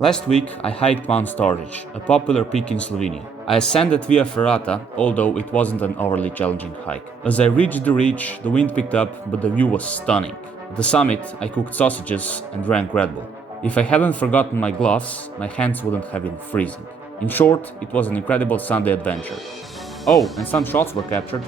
Last week I hiked Mount Storžič, a popular peak in Slovenia. I ascended via ferrata, although it wasn't an overly challenging hike. As I reached the ridge, the wind picked up, but the view was stunning. At the summit, I cooked sausages and drank Red Bull. If I hadn't forgotten my gloves, my hands wouldn't have been freezing. In short, it was an incredible Sunday adventure. Oh, and some shots were captured.